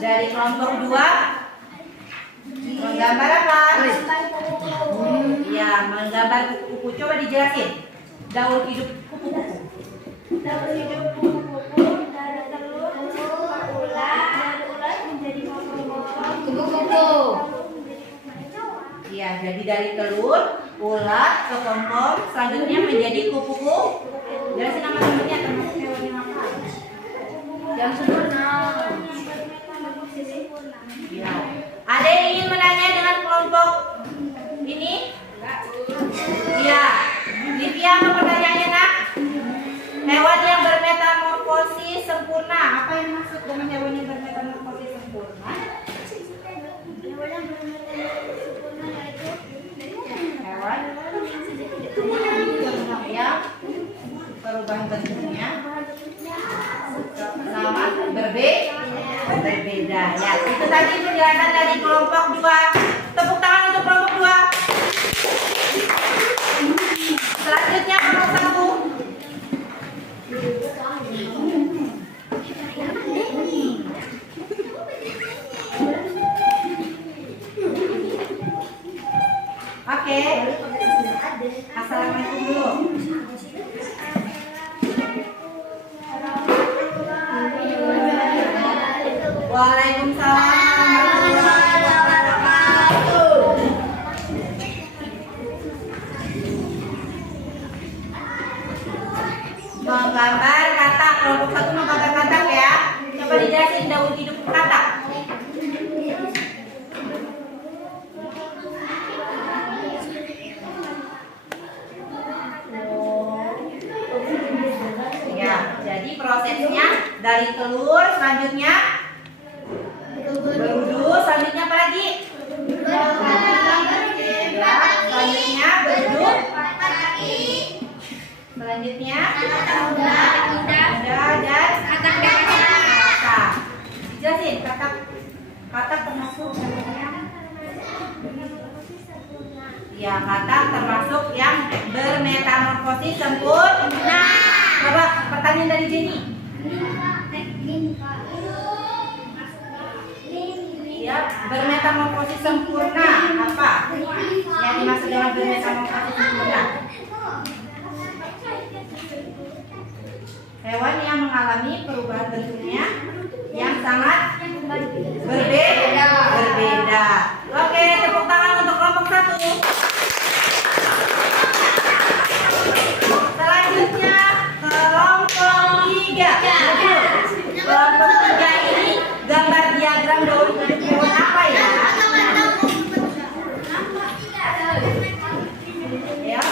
Dari kelompok 2 menggambar apa? Ya, menggambar kupu-kupu. Coba dijelasin. Daur hidup kupu-kupu. Daur hidup kupu-kupu dari telur, ulat menjadi kupu-kupu. Ya, jadi dari telur, ulat, kepompong, selanjutnya menjadi kupu-kupu. Jelasin nama temannya termasuk hewan yang apa? Yang sempurna. Ya. Ada yang ingin menanya dengan kelompok ini? Ya. Livia, apa pertanyaannya nak? Hewan yang bermetamorfosis sempurna. Apa yang maksud dengan hewan yang bermetamorfosis sempurna? Hewan yang bermetamorfosis sempurna yaitu Hewan yang perubahan bentuknya sama berbeda. Ya, itu tadi penjelasan dari kelompok 2. Tepuk tangan untuk kelompok 2. Selanjutnya kelompok 1. Oke. Assalamualaikum dulu. Waalaikumsalam warahmatullahi wabarakatuh. Menggambar kata, kelompok 1 menggambar kata ya. Coba dijelasin daur hidup kata. Ya, jadi prosesnya dari telur, selanjutnya berudu, selanjutnya apa lagi? Ya, selanjutnya berudu, selanjutnya dan kata. Dijelasin kata termasuk ya, kata termasuk yang bermetamorfosis sempurna. Coba pertanyaan dari Jenny. Ya, bermetamorfosis sempurna apa? Yang dimaksud dengan bermetamorfosis sempurna? Hewan yang mengalami perubahan bentuknya yang sangat berbeda. Oke, tepuk tangan untuk kelompok 1. Selanjutnya kelompok 3. Kelompok 3 ini gambar diagram daur hidup hewan apa ya? Ya.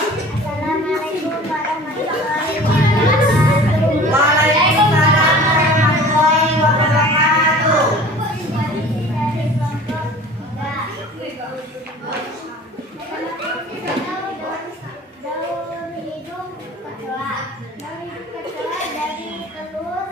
Waalaikumsalam warahmatullahi wabarakatuh. Daur hidup kecoa dari telur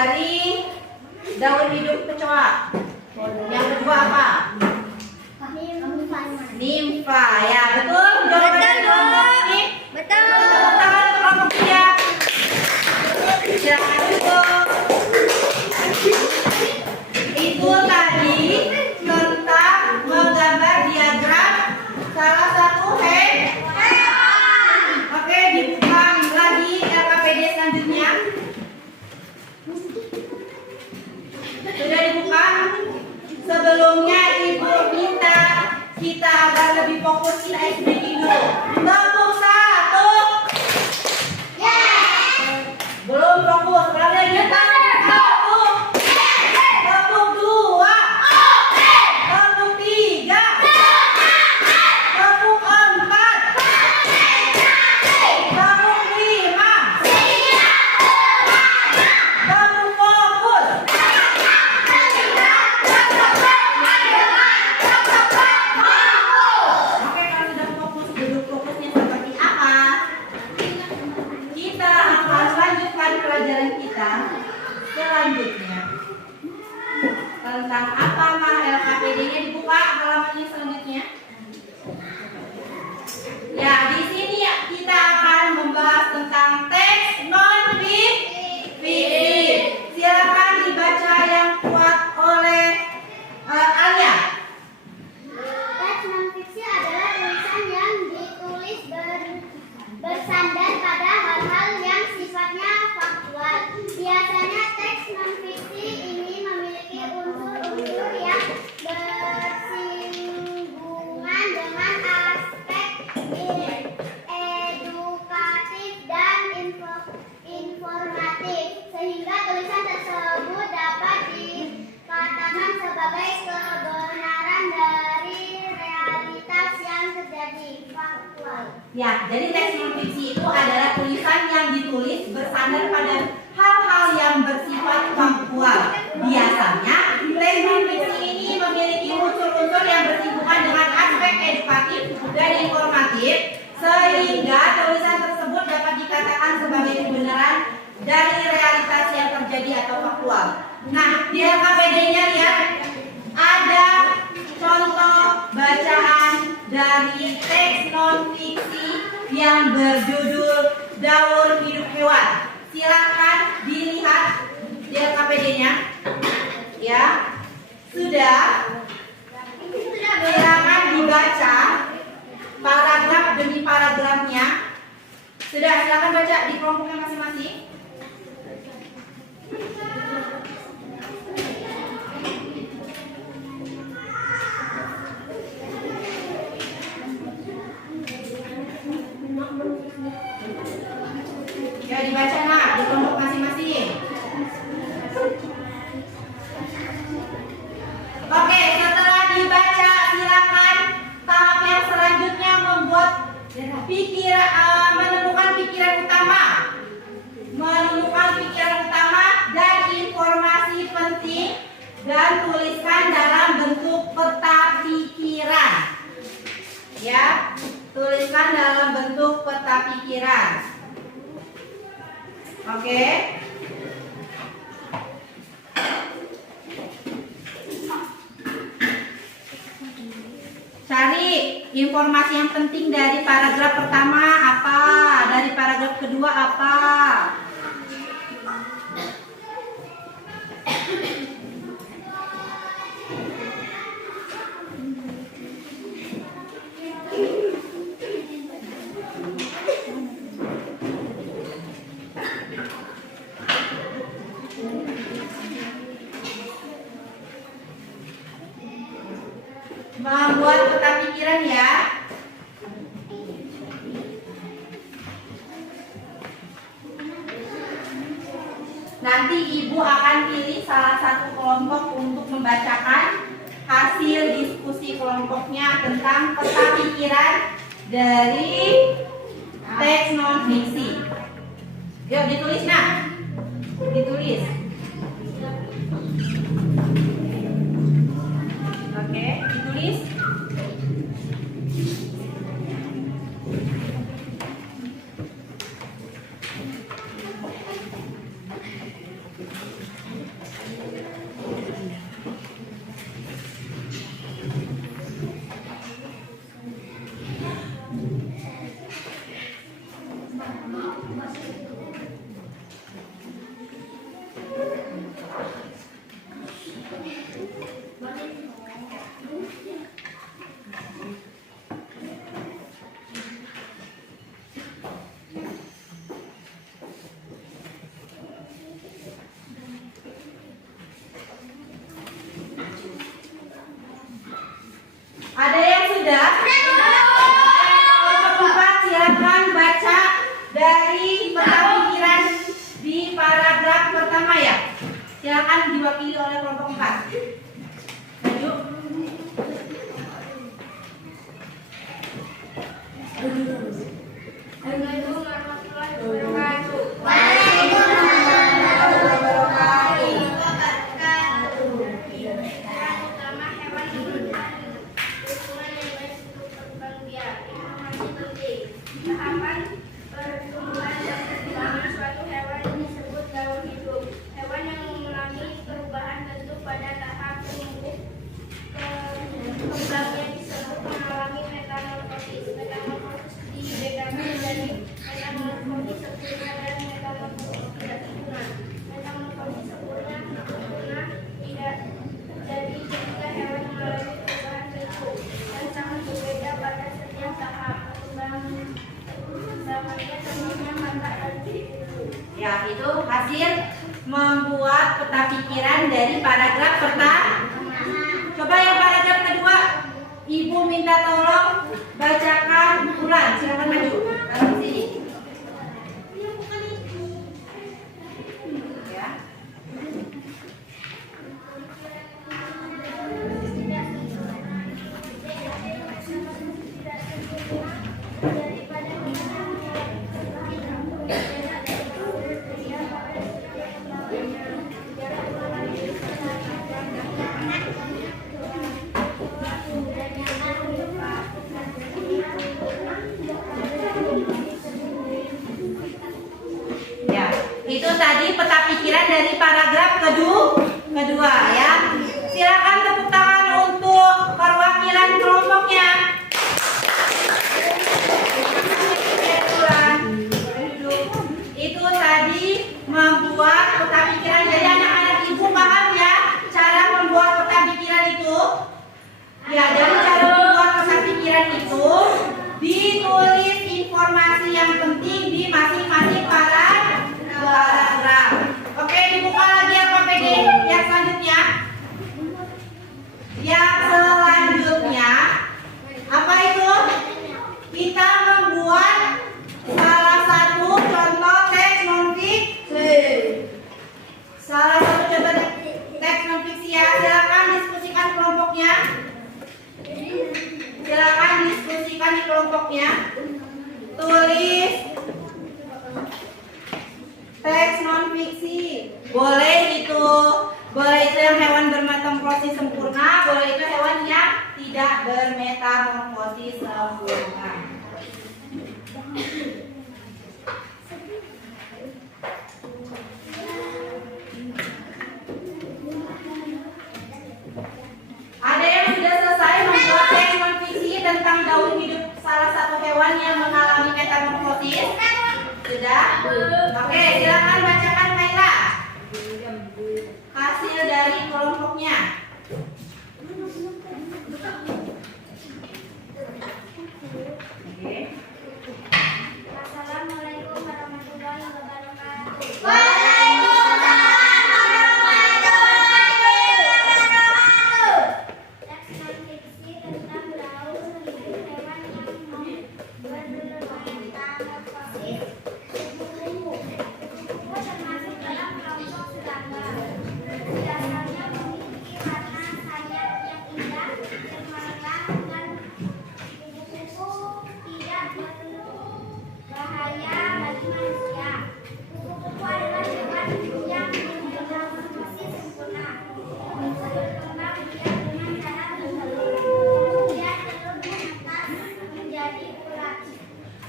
dari daur hidup kecoa. Yang kedua apa? Nimfa. Ya, betul. Jawaban kelompok ini. Betul. Tepuk tangan untuk kelompok dia. Silakan duduk. Itu tadi tentang menggambar diagram salah satu hewan. Oke, dibuka lagi LKPD selanjutnya. Sudah dibuka? Sebelumnya Ibu minta kita agar lebih fokus, kita explain dulu. Tepuk satu. Belum fokus, berarti kita satu. Tepuk dua. Tepuk tiga. Tepuk empat. Tepuk lima. Tepuk fokus. Oke, kalau sudah fokus, duduk fokusnya seperti apa? Kita akan lanjutkan pelajaran kita selanjutnya. Tentang apa mah LKPD-nya, dibuka halamannya selanjutnya. Ya, di sini kita akan membahas tentang teks non fiksi. Silakan dibaca yang kuat oleh Alia. Teks non-fiksi adalah tulisan yang ditulis bersandar pada hal-hal yang sifatnya faktual. Biasanya teks non-fiksi ini memiliki unsur-unsur yang bersinggungan dengan aspek edukatif dan informatif, sehingga tulisan tersebut dapat dikatakan sebagai kebenaran dari realitas yang terjadi, faktual. Ya, jadi teks non-fiksi itu adalah tulisan yang ditulis bersandar pada hal-hal yang bersifat faktual. Biasanya, teks non-fiksi ini memiliki unsur-unsur yang bersinggungan dengan aspek edukatif dan informatif, sehingga tulisan tersebut dapat dikatakan sebagai kebenaran dari realitas yang terjadi atau faktual. Nah, di LKPD-nya lihat ada contoh bacaan dari teks non-fiksi yang berjudul Daur Hidup Hewan. Silakan dilihat di LKPD-nya. Ya, sudah. Silakan dibaca paragraf demi paragrafnya. Sudah, silakan baca di kelompoknya masing-masing. Ya, dibaca nak di kelompok masing-masing. Oke, setelah dibaca silakan tahap yang selanjutnya membuat menemukan pikiran utama dan informasi penting dan tuliskan dalam bentuk peta pikiran. Ya, tuliskan dalam bentuk peta pikiran. Oke. Cari informasi yang penting dari paragraf pertama apa, dari paragraf kedua apa. Membuat peta pikiran ya. Nanti ibu akan pilih salah satu kelompok untuk membacakan hasil diskusi kelompoknya tentang peta pikiran dari teks non fiksi. Yuk ditulis nah, ditulis. Oke, ditulis. Ada yang sudah? Kelompok 4 silakan baca dari peta pikiran di paragraf pertama ya. Silakan diwakili oleh kelompok 4. Maju. Assalamualaikum warahmatullahi wabarakatuh. Peran utama hewan memberikan dukungan yang baik untuk perkembangan biak. Informasi penting. Tahapan pertumbuhan dan perkembangan suatu hewan disebut gaung hidup. Hewan yang mengalami perubahan bentuk pada tahap kembangnya disebut mengalami metamorfosis. Metamorfosis dibedakan dari metamorfosis sempurna dan metamorfosis tidak sempurna. Metamorfosis sempurna tidak jadi ketika hewan mengalami perubahan bentuk yang sangat berbeda pada setiap tahap perkembangannya, contohnya mata dan kuku. Ya, itu hasil membuat peta pikiran dari paragraf pertama. Coba yang paragraf kedua, Ibu minta tolong bacakan ulang. Silakan maju. Kalau di sini. Ya. Ya, itu tadi peta pikiran dari paragraf kedua ya. Silakan tepuk tangan untuk perwakilan kelompoknya. Itu tadi membuat peta pikiran. Jadi anak-anak ibu paham ya cara membuat peta pikiran itu? Ya, jadi cara membuat peta pikiran itu ditulis informasi yang penting di masing-masing paragraf. Oke, dibuka lagi ya Pak PD. Yang selanjutnya. Yang selanjutnya apa itu? Kita membuat salah satu contoh teks non-fiksi. Salah satu contoh teks non-fiksi ya. Silakan diskusikan kelompoknya. Silakan diskusikan di kelompoknya. Tulis teks non-fiksi. Boleh itu yang hewan bermetamorfosis sempurna, boleh itu hewan yang tidak bermetamorfosis sempurna. Ada yang sudah selesai membuat teks non-fiksi tentang daun hidup salah satu hewan yang mengalami metamorfosis? Sudah? Oke, silakan bacakan Kaila. Hasil dari kelompoknya. Assalamualaikum warahmatullahi wabarakatuh. Teks non-fiksi tentang daun hidup hewan yang bermetamorfosis. Kupu-kupu termasuk dalam kelompok serangga. Dasarnya memiliki warna sayap yang indah, cemerlang, dan kupu-kupu tidak berbahaya bagi manusia. Kupu-kupu adalah hewan yang bermetamorfosis sempurna. Bisa berkembang biak dengan cara telur. Kemudian telur menetas menjadi ulat.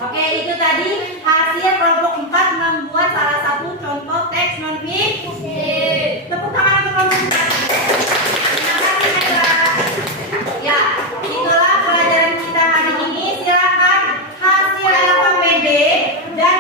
Oke, itu tadi hasil kelompok 4 membuat salah satu contoh teks non-fiksi. Tepuk tangan untuk kelompok 4. Terima kasih Kaila. Ya, itulah pelajaran kita hari ini. Silakan hasil LKPD dan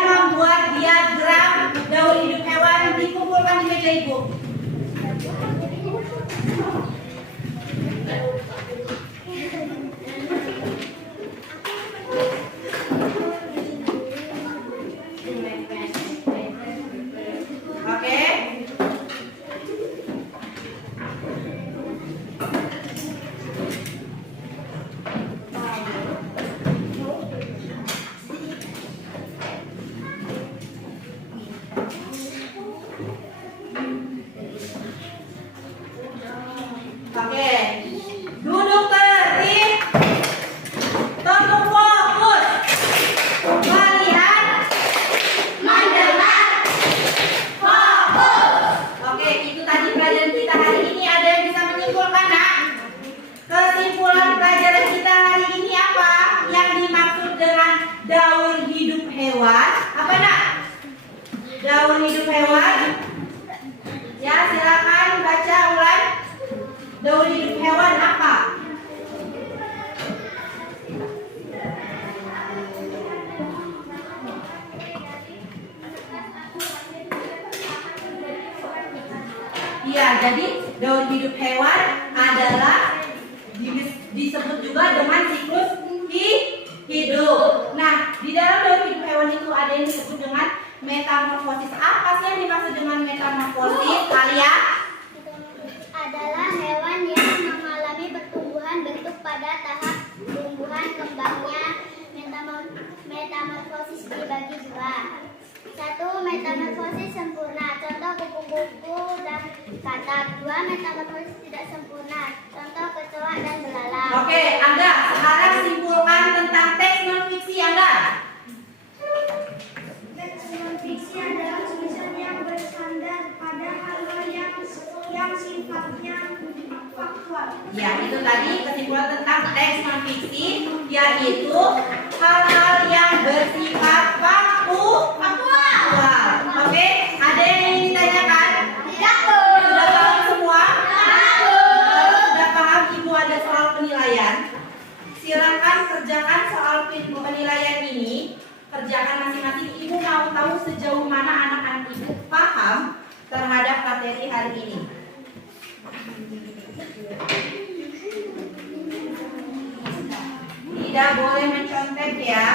hewan apa nak? Daun hidup hewan. Ya, silakan baca ulang. Daun hidup hewan apa? Iya, jadi daun hidup hewan adalah disebut juga dengan siklus hidup. Nah, di dalam daun hidup hewan itu ada yang disebut dengan metamorfosis. Apa sih yang dimaksud dengan metamorfosis? Kalian? Adalah hewan yang mengalami pertumbuhan bentuk pada tahap tumbuhan kembangnya. Metamorfosis dibagi dua. Satu, metamorfosis sempurna, contoh kupu-kupu dan katak. Dua, metamorfosis tidak sempurna, contoh kecoa dan belalang. Oke, Angga, sekarang simpulkan tentang teks non-fiksi Angga. Teks non-fiksi adalah tulisan yang bersandar pada hal-hal yang sifatnya faktual. Ya, itu tadi kesimpulan tentang teks non-fiksi, yaitu hal-hal yang bersifat faktual. Oke, ada yang ingin ditanyakan? Sudah paham semua? Sudah paham Ibu ada soal penilaian? Silakan kerjakan soal penilaian ini. Kerjakan masing-masing. Ibu mau tahu sejauh mana anak-anak Ibu paham terhadap materi hari ini. Tidak boleh mencontek ya.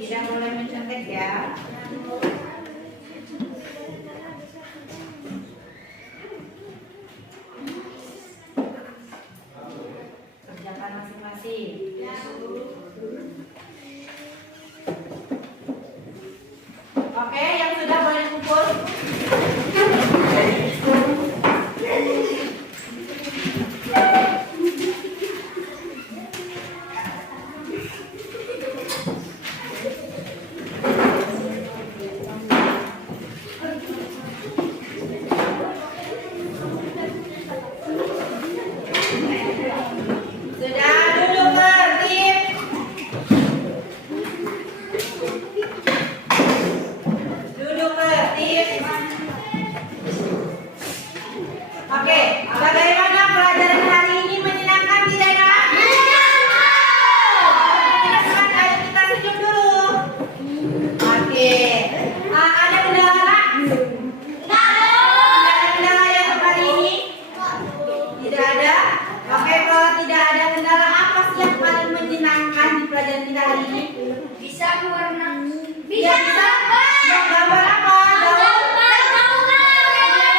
Tidak boleh mencontek ya. Kerjakan masing-masing. Oke, yang sudah boleh kumpul. Sudah duduk tertib. Duduk tertib. Oke, bagaimana pelajaran hari ini, menyenangkan tidak ya? Menyenangkan. Ayo kita senyum dulu. Oke. Ada kendala nggak? Ada kendala yang hari ini? Tidak ada. Oke, kalau tidak ada kendala, apa sih yang paling menyenangkan di pelajaran kita hari ini? Bisa mewarna. Bisa gambar apa?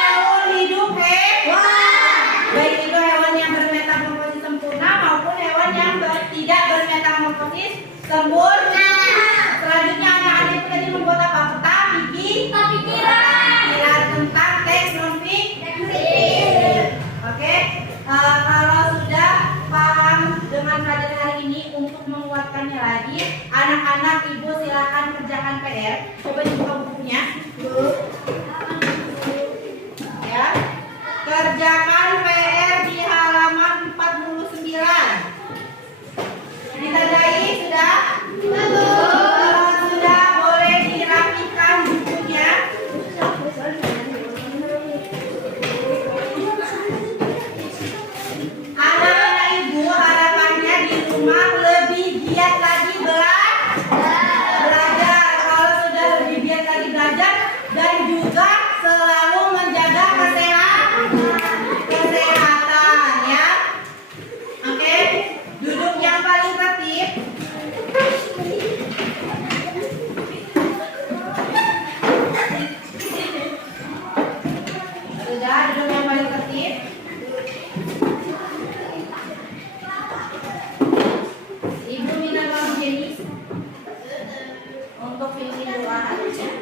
Daun hidup hewan. Baik itu hewan yang bermetamorfosis sempurna maupun hewan yang tidak bermetamorfosis sempurna. Selanjutnya anak-anak tadi membuat apa? Peta pikiran tentang teks non-fiksi. Oke. Kalau sudah paham dengan pelajaran hari ini, untuk menguatkannya lagi, anak-anak Ibu silakan kerjakan PR. Coba dibuka bukunya. Ya. Kerjakan PR di halaman 49. Ditandai sudah? Sudah, boleh dirapikan bukunya. Anak-anak Ibu harapannya di rumah lebih giat lagi belajar. Kalau sudah lebih giat lagi belajar dan juga pimpin doa hari ini.